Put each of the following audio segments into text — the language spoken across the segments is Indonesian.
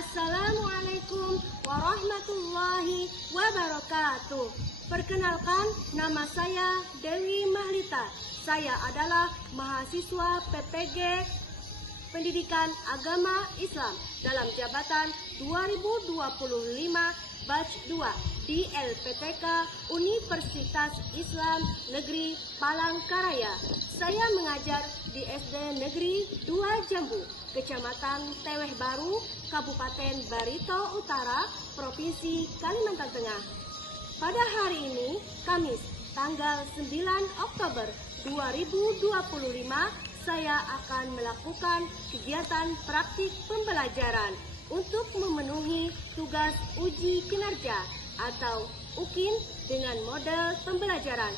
Assalamualaikum warahmatullahi wabarakatuh. Perkenalkan, nama saya Dewi Mahlita. Saya adalah mahasiswa PPG Pendidikan Agama Islam dalam jabatan 2025 Batch 2 di LPTK Universitas Islam Negeri Palangkaraya. Saya mengajar di SD Negeri 2 Jambu, Kecamatan Teweh Baru, Kabupaten Barito Utara, Provinsi Kalimantan Tengah. Pada hari ini, Kamis, tanggal 9 Oktober 2025, saya akan melakukan kegiatan praktik pembelajaran untuk memenuhi tugas uji kinerja atau UKIN dengan model pembelajaran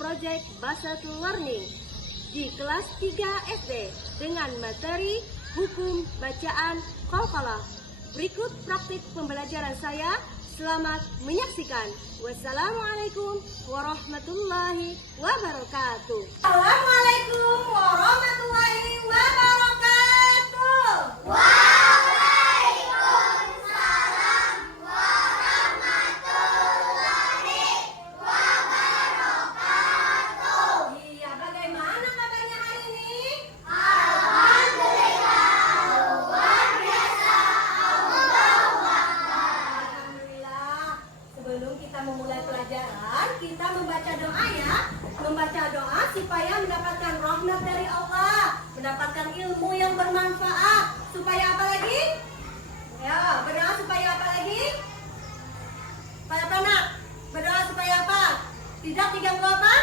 Project Based Learning di kelas 3 SD dengan materi hukum bacaan qalqalah. Berikut praktik pembelajaran saya. Selamat menyaksikan. Wassalamualaikum warahmatullahi wabarakatuh. Assalamualaikum warahmatullahi wabarakatuh. Waalaikumsalam warahmatullahi wabarakatuh. Iya, bagaimana kabarnya hari ini? Alhamdulillah, luar biasa. Allahu Akbar. Alhamdulillah. Sebelum kita memulai pelajaran, kita membaca doa ya. Membaca doa supaya mendapatkan rahmat dari Allah, mendapatkan ilmu yang bermanfaat. Supaya apa lagi? Ya, berdoa supaya apa lagi? Para anak, berdoa supaya apa? Tidak diganggu apa?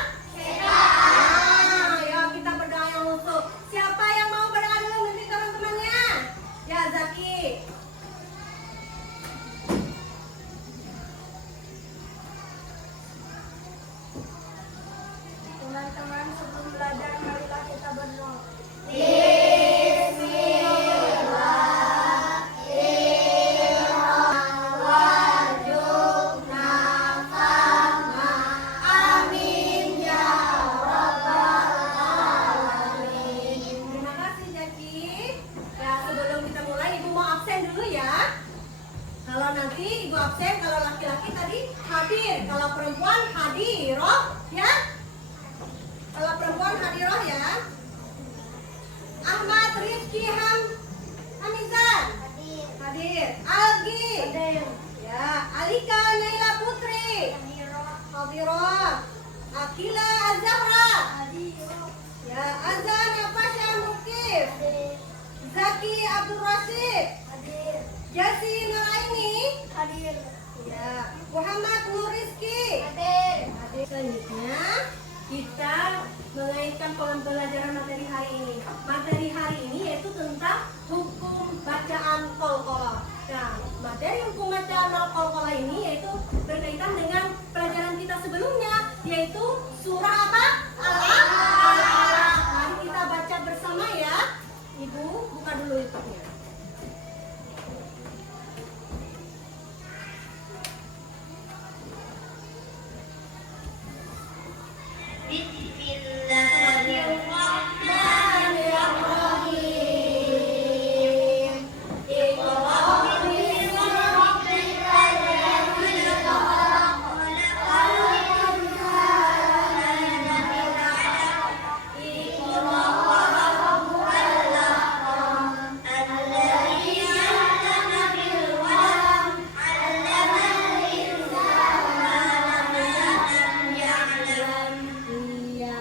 Ya, kita berdoa yang khusus. Siapa yang mau berdoa dulu nanti teman-temannya? Ya, Zaki. Teman-teman, sebelum belajar marilah kita berdoa. Terima kasih Jaki. Ya, sebelum kita mulai Ibu mau absen dulu ya. Kalau nanti Ibu absen, kalau laki-laki tadi hadir, kalau perempuan hadiroh ya. Kalau perempuan hadiroh ya. Ahmad Rizky Hamizan hadir. Algi hadir. Ya, Alika Naila Putri hadiroh. Akila Azahra ya, Azan Nafasya Mukif Zaki Abdul Rashid hadir. Jasi Nuraini hadir. Ya, Muhammad Nur Rizki hadir. Selanjutnya kita mengaitkan pembelajaran materi hari ini. Materi hari ini yaitu tentang hukum bacaan qalqalah. Nah, materi hukum bacaan qalqalah ini yaitu berkaitan dengan pelajaran kita sebelumnya, yaitu surah apa? Al-Alaq. Mari kita baca bersama ya. Ibu buka dulu YouTube-nya. Bismillahirrahmanirrahim. Iqra bismi rabbikal ladzi khalaq. Khalaqal insana min 'alaq. Iqra wa rabbukal akram. Alladzi 'allama bil qalam. 'allamal insana ma lam ya'lam. Iya.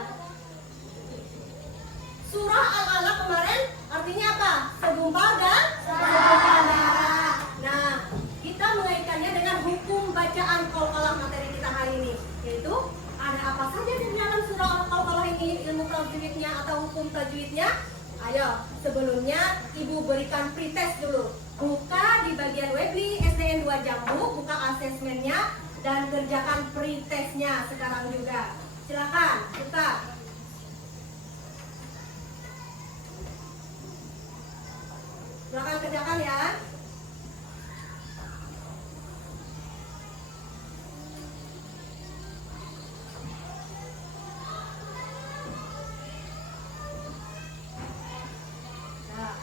Surah Al-Alaq kemarin artinya apa? Segumpal dan darah. Nah, kita mengaitkannya dengan hukum bacaan qalqalah materi kita hari ini, yaitu ada apa saja di dalam surah Al-Qalqalah ini, ilmu tajwidnya atau hukum tajwidnya. Ayo, sebelumnya Ibu berikan pretest dulu. Buka di bagian Webly SDN 2 Jambu, buka asesmennya dan kerjakan pretestnya sekarang juga. Silakan, buka. Silakan kerjakan ya. Nah.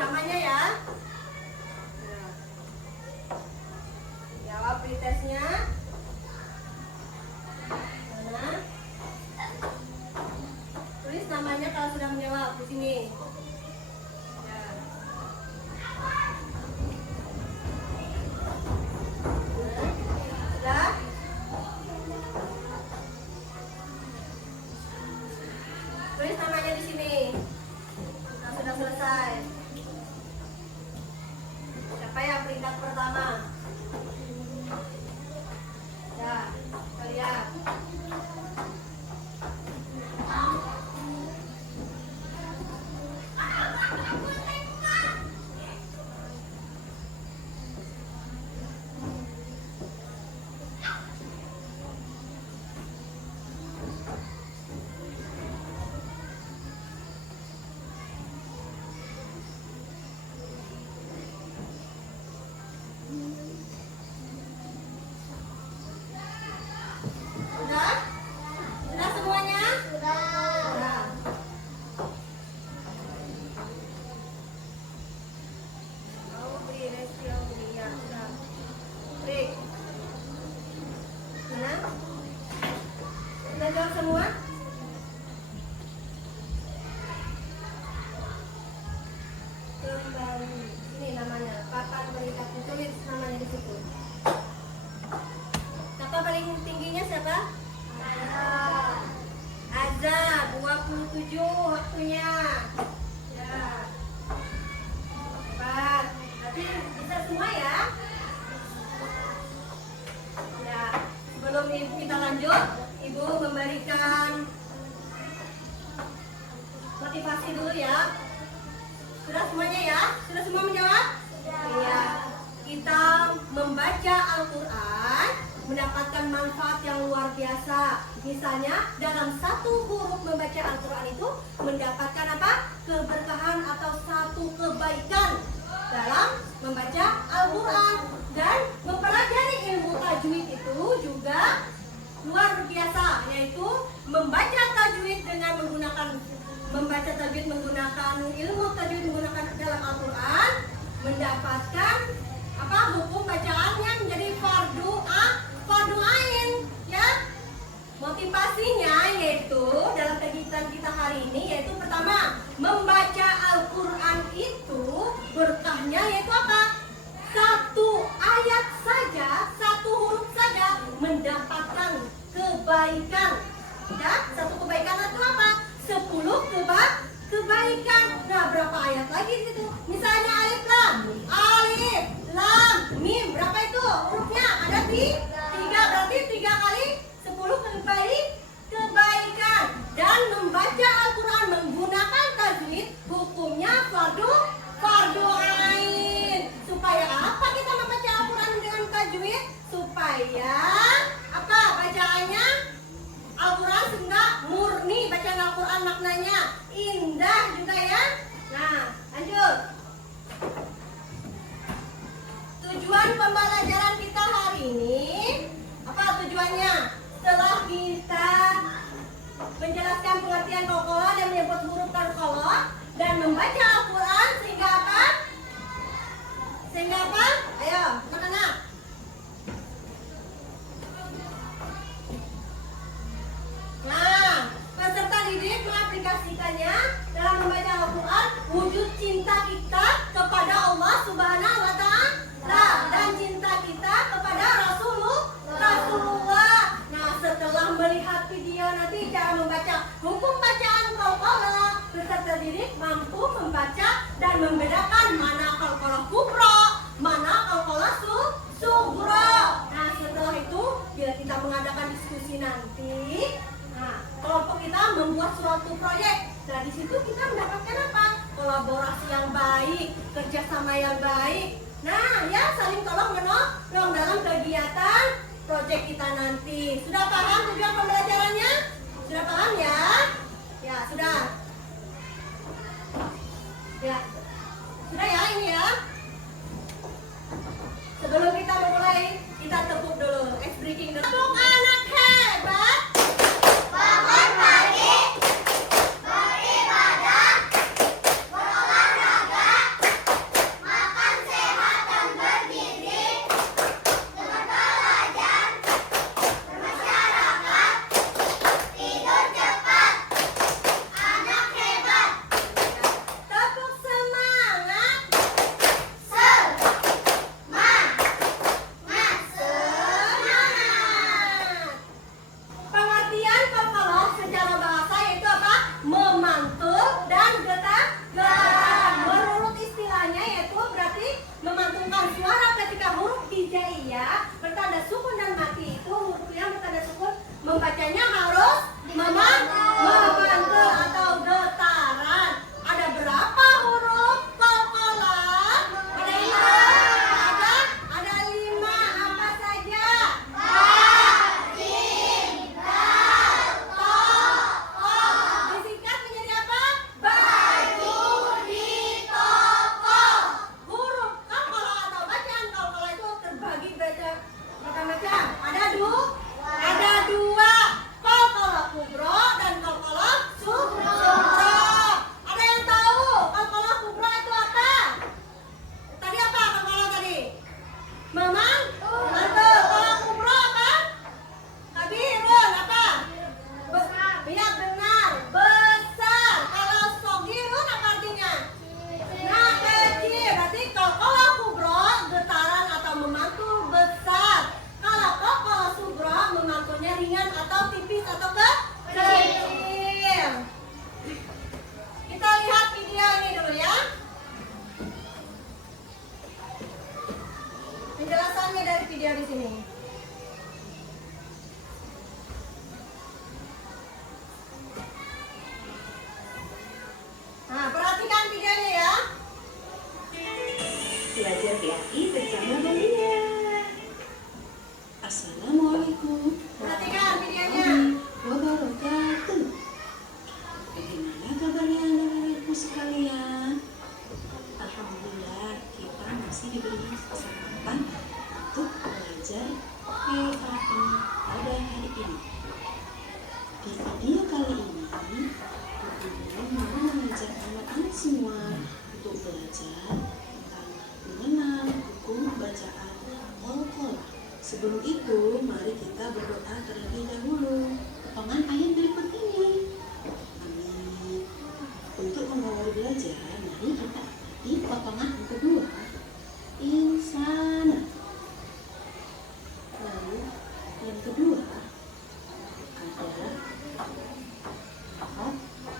namanya ya. Nah, jawab pretestnya. Mana? Tulis namanya kalau sudah menjawab di sini. Ya. Sudah? Tulis namanya di sini. Nah, sudah selesai. Siapa yang peringkat pertama? Ya, kita lihat. Sudah? Sudah semuanya? Sudah. Mau beri resio beri ya. Sudah. Beri. Mana? Sudah jawab semua? Kembali. Ini namanya. Papan berikat. Tulis namanya di situ. Kakak paling tingginya siapa? Azza, 27 waktunya. Ya. Hebat. Nanti bisa semua ya. Ya. Sebelum kita lanjut, Ibu memberikan motivasi dulu ya. Sudah semuanya ya? Sudah semua menjawab? Iya. Kita membaca Al-Quran mendapatkan manfaat yang luar biasa. Misalnya dalam satu huruf membaca Al-Quran itu mendapatkan apa? Keberkahan atau satu kebaikan dalam membaca Al-Quran. Dan mempelajari ilmu tajwid itu juga luar biasa, yaitu membaca tajwid dengan membaca tajwid menggunakan ilmu tajwid menggunakan dalam Al-Quran mendapatkan apa? Hukum bacaannya menjadi fardu ain ya. Motivasinya yaitu dalam kegiatan kita hari ini yaitu pertama, membaca Al-Quran itu berkahnya yaitu apa? Satu ayat saja, satu huruf saja mendapatkan kebaikan ya. Satu kebaikan itu apa? 10 kebaikan. Nah, berapa ayat lagi di situ? Misalnya alif lam mim, berapa itu hurufnya? Ada 3, berarti 3 kali 10 kebaikan. Dan membaca Al-Quran menggunakan tajwid hukumnya fardu ain. Supaya apa kita membaca Al-Quran dengan tajwid? Supaya apa bacaannya? Al-Quran sehingga murni, bacaan Al-Quran maknanya indah juga ya. Nah, lanjut. Tujuan pembelajaran kita hari ini apa tujuannya? Setelah kita menjelaskan pengertian qalqalah dan menyebut huruf qalqalah dan membaca Al-Quran sehingga apa? Sehingga apa? Ayo, anak-anak. Nah, peserta didik mengaplikasikannya dalam membaca Al-Quran wujud cinta kita kepada Allah Subhanahu wa Ta'ala dan cinta kita kepada Rasulullah. Nah, setelah melihat video nanti cara membaca hukum bacaan qalqalah, peserta didik mampu membaca dan membedakan mana qalqalah kubra, mana qalqalah sughra. Nah, setelah itu bila kita mengadakan diskusi nanti, nah, kelompok kita membuat suatu proyek. Nah, di situ kita mendapatkan apa? Kolaborasi yang baik, kerjasama yang baik. Nah, ya saling tolong menolong dalam kegiatan proyek kita nanti. Sudah paham tujuan pembelajarannya? Sudah paham ya? Ya, sudah. Ya. Sudah ya ini ya. Sebelum kita memulai, kita tepuk dulu. Ice breaking dulu. Tepuk anak hebat. Bangun pagi, beribadah, berolahraga, Mamang? Mantul. Kalau kubro apa? Kabirun apa? Iya benar. Besar. Kalau sogirun apa artinya? Nah, kecil. Berarti kalau kubro getaran atau memantul besar. Kalau subro memantulnya ringan atau tipis atau kecil. Kita lihat video ini dulu ya. Penjelasannya dari video di sini. Nah, perhatikan videonya ya. Belajar PAI bersama Malia. Assalamualaikum Perhatikan videonya. wabarakatuh. Bagaimana kabarnya anak-anakku sekalian? Alhamdulillah kita masih diberi kesempatan untuk belajar PAI pada hari ini. Di video kali ini, Ibu mau mengajak anak-anak semua untuk belajar tentang mengenal hukum bacaan Al-Qalam. Sebelum itu, mari kita berdoa terlebih dahulu. Potongan ayat berikut ini. Amin. Untuk mengawali belajar, mari kita amati potongan yang kedua. Insana. Lalu yang kedua ada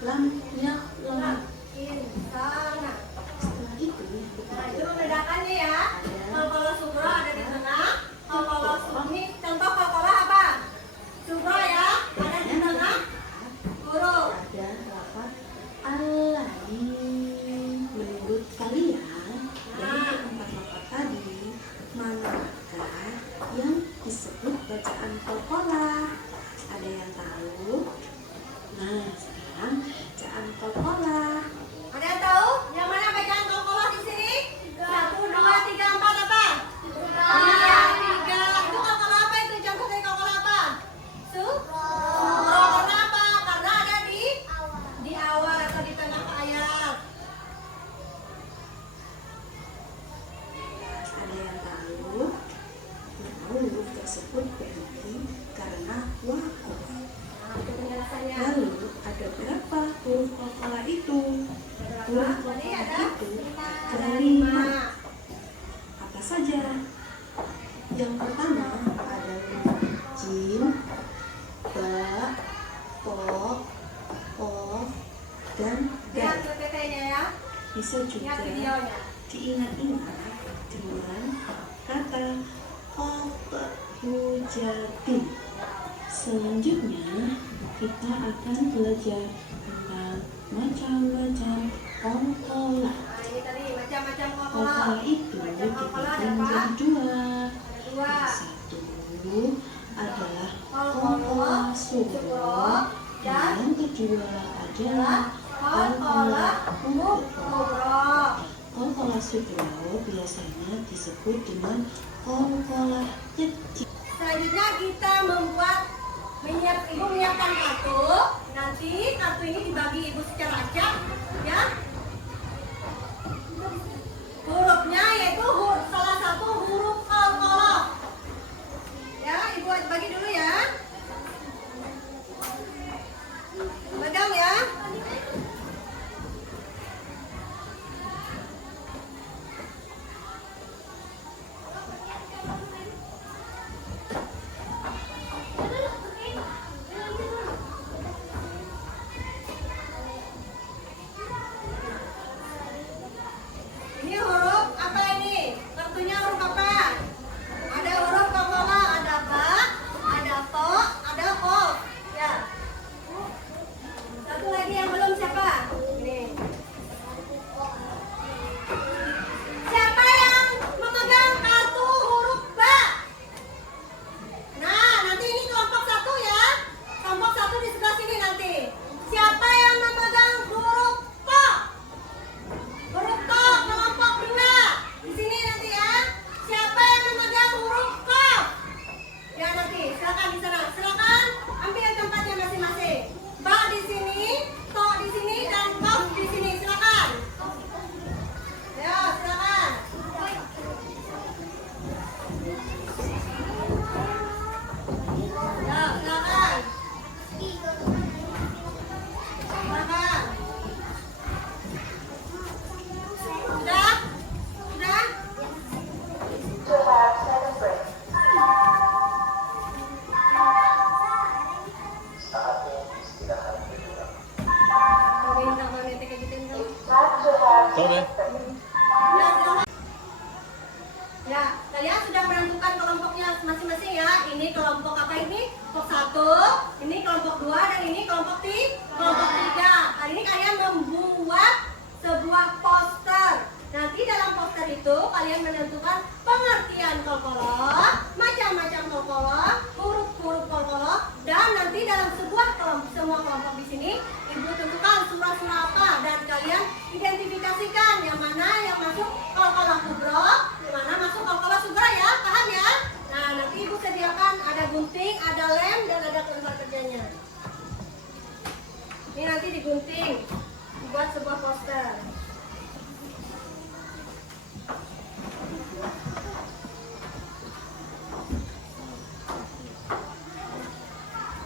lam lam. Insana. Setelah itu yang Nah, itu ketiga membedakannya ya. Kalau subro ada di tengah. Kalau ini contoh kalau apa? Subro ya, ada di tengah huruf. ada lafaz alamin. Menurut kalian dari keempat lafaz tadi, manakah yang disebut bacaan qalqalah? Ada yang tahu? Nah, sekarang bacaan qalqalah. Ada yang tahu? Yang mana bacaan qalqalah di sini? 1, 2, 3, 4 apa? Iya, 3. Itu qalqalah apa itu? Contoh dari qalqalah apa? Subro. Kenapa? Karena ada di awal atau di tengah ayat. Ada yang tahu? Huruf tersebut berhenti karena wakaf. Nah, itu penjelasannya. Lalu ada berapa huruf qalqalah itu? Huruf Tadi qalqalah ada itu ada ada 5. 5. Apa saja? Yang pertama ada jim, ba, po, qaf, dan Lihat dal. PPT-nya ya. Bisa juga Lihat videonya. diingat-ingat dengan kata hujatin. Selanjutnya kita akan belajar tentang macam-macam qalqalah. Nah, ini tadi macam-macam qalqalah. Qalqalah itu Macam qalqalah dibagi ada apa? menjadi dua. Ada 2. Yang satu adalah Qalqalah qalqalah subro sughra, dan yang kedua adalah qalqalah kubro. qalqalah sughra biasanya disebut dengan qalqalah kecil. Selanjutnya kita ibu menyiapkan kartu. Nanti kartu ini dibagi ibu secara acak, ya. Hurufnya yaitu salah satu huruf qalqalah. Ya, ibu bagi dulu ya. Pegang ya. Ini huruf apa ini? Ya, kalian sudah menentukan kelompoknya masing-masing ya. Ini kelompok apa ini? Kelompok 1, ini kelompok 2, dan ini kelompok 3. Kali ini kalian membuat sebuah poster. Nanti dalam poster itu kalian menentukan pengertian kolkolah, macam-macam kolkolah, huruf-huruf kolkolah, dan nanti dalam semua kelompok di sini ibu tentukan surah-surah apa, dan kalian identifikasikan yang mana yang masuk kolkolah kubro, yang mana masuk kolkolah sugra ya, paham ya? Nah, nanti ibu sediakan ada gunting, ada lem, dan ada lembar kerjanya. Ini nanti digunting, dibuat sebuah poster.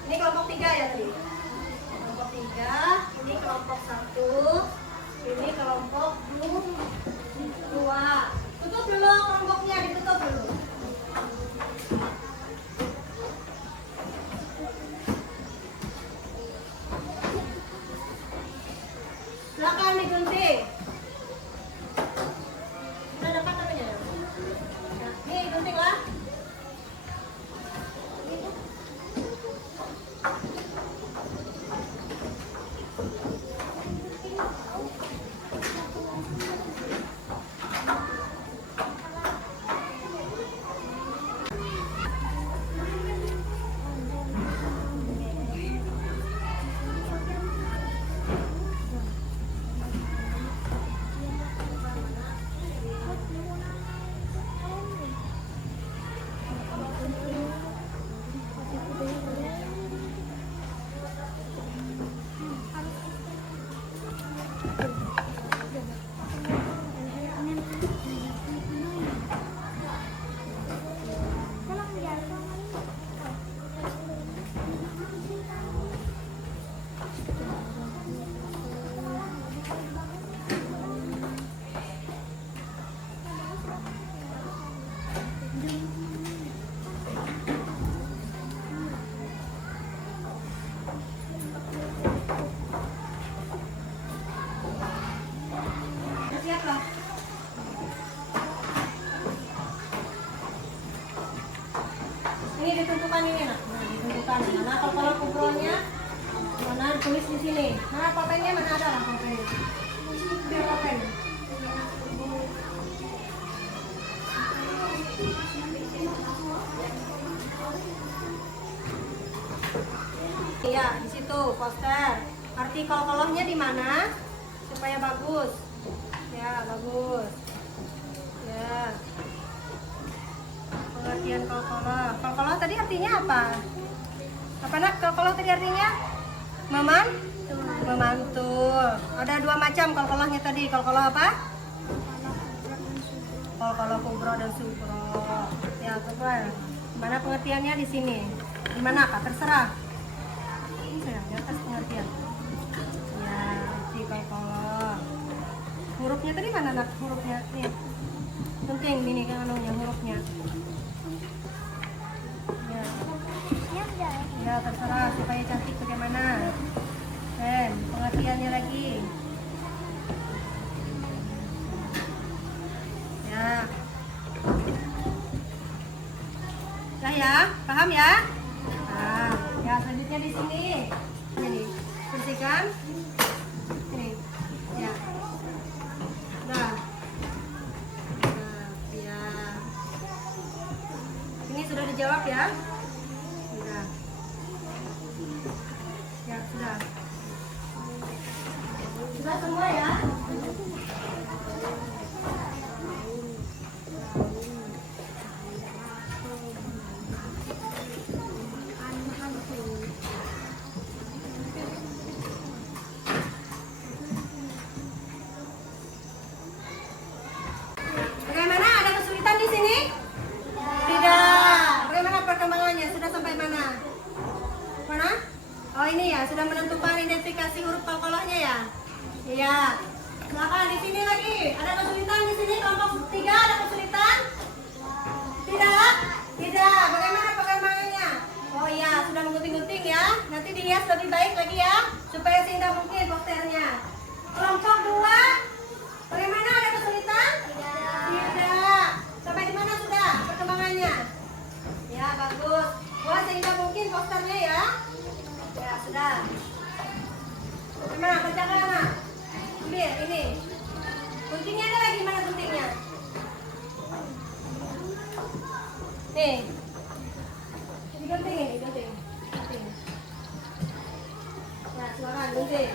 Ini kelompok 3 ya tadi. Kelompok 3, ini kelompok 1, ini kelompok 2. Tutup dulu kelompoknya, ditutup dulu. Silakan digunting. Sudah dapat apanya? Nah, nih gunting lah. Siaplah. Ini ditentukan ini nak. Nah, ditentukan mana kolkolah kubronya, mana tulis di sini. Mana pulpennya, mana ada lah pulpennya. Biar pulpen. Iya, di situ poster. Arti kolkolahnya di mana supaya bagus. Ya, bagus. Ya. Pengertian kolkolah. Kolkolah tadi artinya apa? Apa nak? Kolkolah tadi artinya? Memantu. Ada 2 macam kolkolahnya tadi. Kolkolah apa? Kolkolah kubro dan sugro. Ya, coba. Mana pengertiannya di sini? Di mana kak? Terserah. Ini saya di atas pengertian. Ya, arti kolkolah. Hurufnya tadi mana nak? Hurufnya nih. Penting ini kan anunya hurufnya. Ya. Ya terserah supaya cantik bagaimana. Dan pengertiannya lagi. Ya. Nah ya, paham ya? Nah, ya selanjutnya di sini. Ini bersihkan. Ini. Ya. Nah, ya. Ini sudah dijawab ya? Sudah. Ya, sudah. Sudah semua ya? Bagaimana? Ada kesulitan di sini? Tidak. Bagaimana perkembangannya? Sudah sampai mana? Mana? Oh ini ya, sudah menentukan identifikasi huruf kolkolahnya ya? Iya. Silakan di sini lagi. Ada kesulitan di sini kelompok 3 ada kesulitan? Tidak? Tidak. Bagaimana perkembangannya? Oh iya, sudah menggunting-gunting ya. Nanti dihias lebih baik lagi ya, supaya seindah mungkin posternya. Kelompok 2, bagaimana? Ada kesulitan? Tidak. Sampai di mana sudah? ada anak? Ambil ini. Guntingnya ada lagi, mana guntingnya? Nih. Digunting ini, gunting. Gunting. Ya, silakan gunting.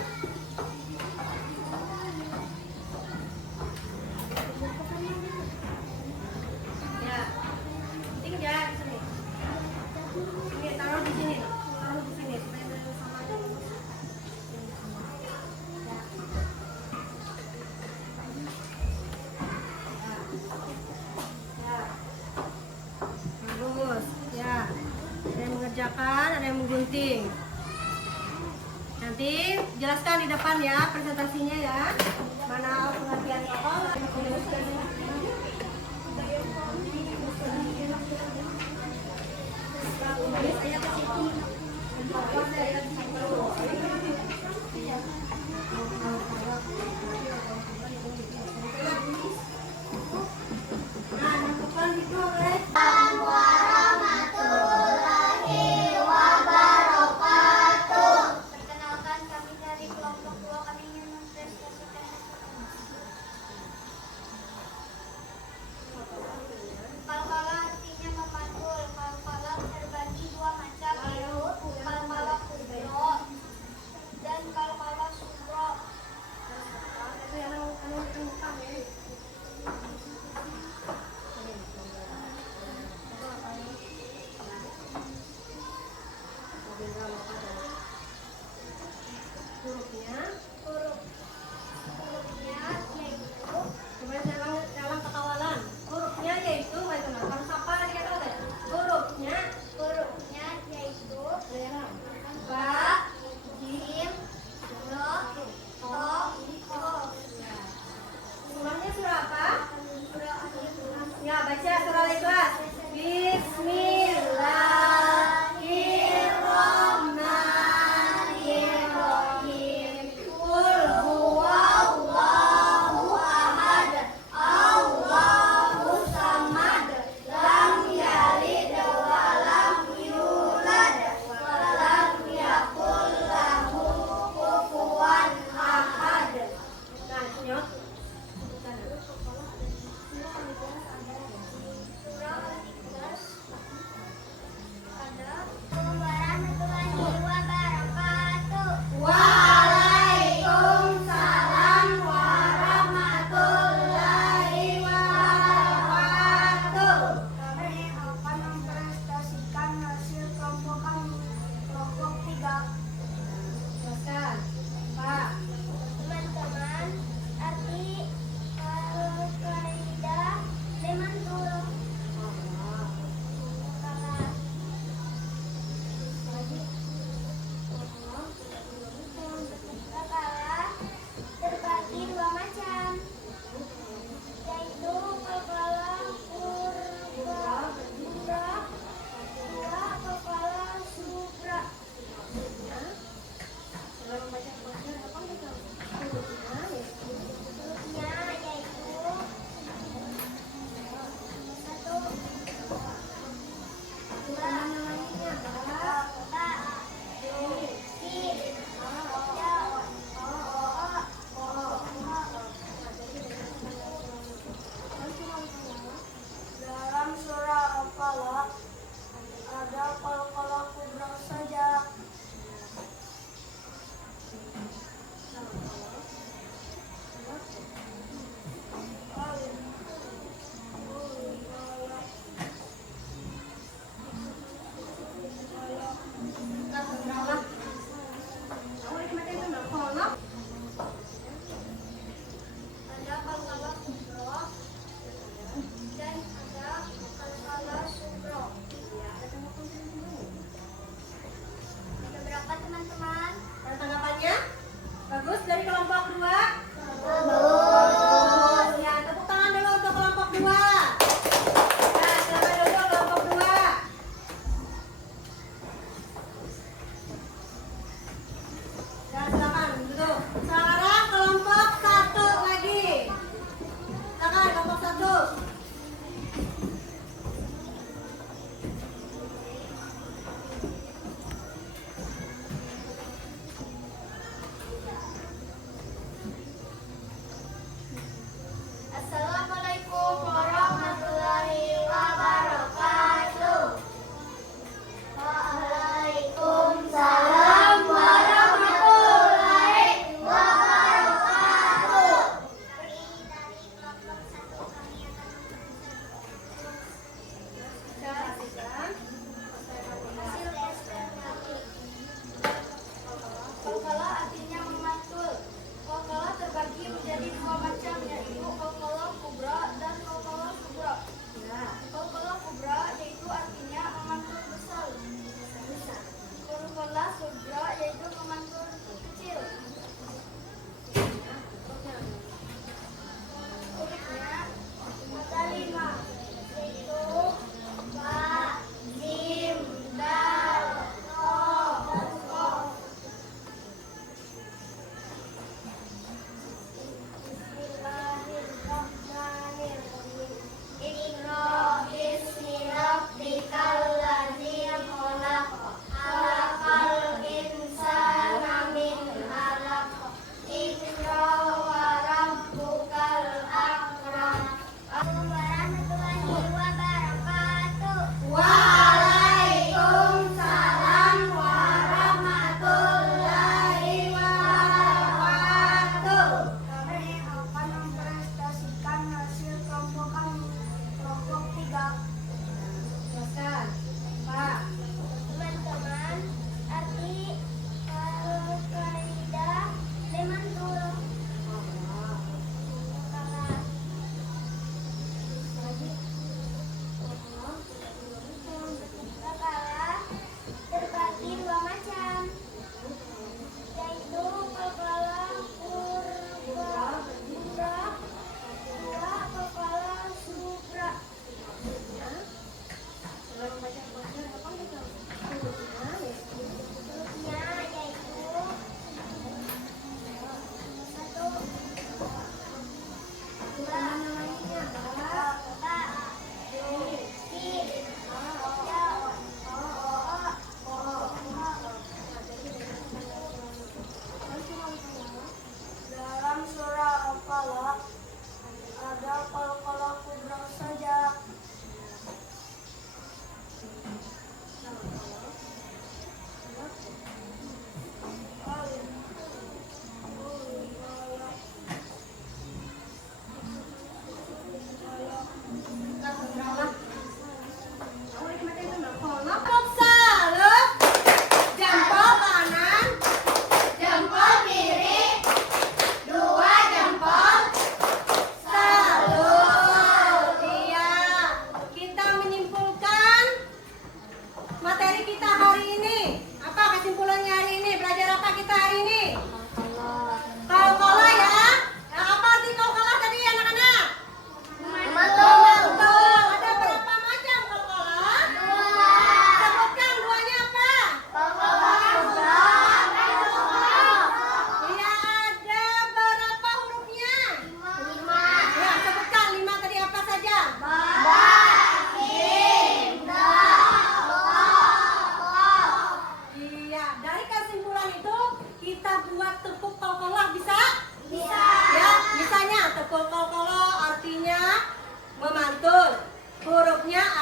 Ya. Gunting ya di sini. Ini taruh di sini. Taruh di sini supaya mereka sama aja. Bagus, ya. Ada yang mengerjakan, ada yang menggunting. Nanti jelaskan di depan ya presentasinya ya. Mana pengertian kapal? Nah, depan itu guys. Perkenalkan, kami dari kelompok 2, kami ingin mempresentasikan kal-kala artinya memanggul. Kal-kala terbagi dua macam, yaitu kal-kala kubro dan kal-kala subro. Hurufnya yaitu Coba dalam pekawalan. Hurufnya yaitu bagaimana? Harus apa dikata tadi? Hurufnya yaitu ba, jim, ro, to, ko. surahnya surah apa? Surah Al-Ikhlas. Ya, baca surah Al-Ikhlas. Bismillahirrahmanirrahim. Qul huwallahu ahad, Allahus samad, lam yalid wa lam yulad wa lam yakul lahu kufuwan ahad. Nah, nyot. Surah Al-Ikhlas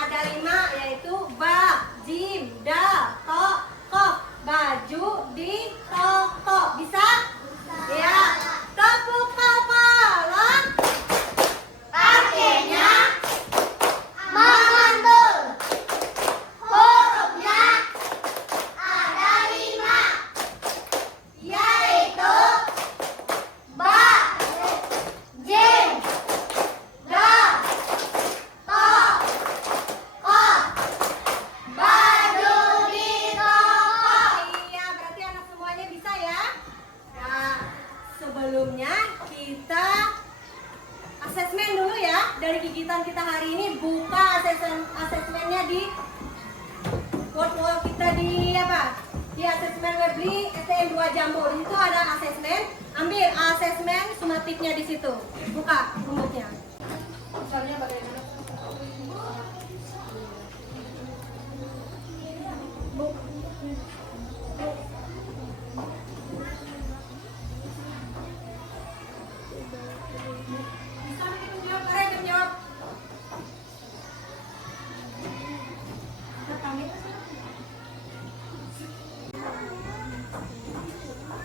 ada 5, yaitu ba, jim, da, to, kof. Baju di toko. Bisa? Ya. Tepuk kepala. Artinya mengentul. Hurufnya ada 5, yaitu ba, jim, da, to, ko. Baju di toko. Iya, berarti anak semuanya bisa ya? Nah, sebelumnya kita asesmen dulu ya. Dari gigitan kita hari ini, buka asesmennya di wall kita di apa? Di asesmen Webly STM 2 Jambu. Di situ ada asesmen. Ambil asesmen sumatifnya di situ. Buka rumusnya. Misalnya bagaimana? Bisa bikin jawab, Karen, jawab.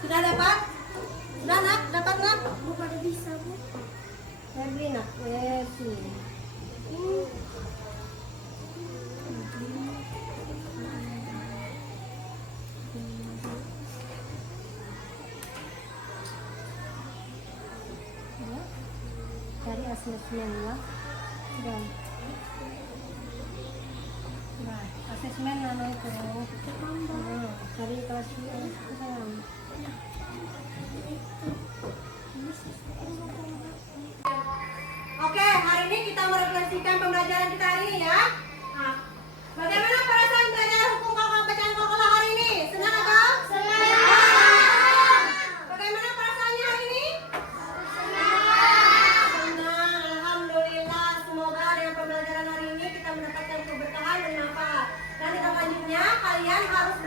Sudah dapat? Sudah nak? Dapat nak? Bukan bisa, Bu. Webly nak? Webly. Cari asesmennya. Sudah. Nah, asesmen nano itu. Cari kelas itu sayang. Oke, hari ini kita merefleksikan pembelajaran kita hari ini ya. Nah, bagaimana perasaan belajar hukum bacaan kokolah hari ini? Senang atau? Senang. Bagaimana perasaannya hari ini? Senang. Alhamdulillah. Semoga dengan pembelajaran hari ini kita mendapatkan keberkahan dan manfaat. Dan selanjutnya kalian harus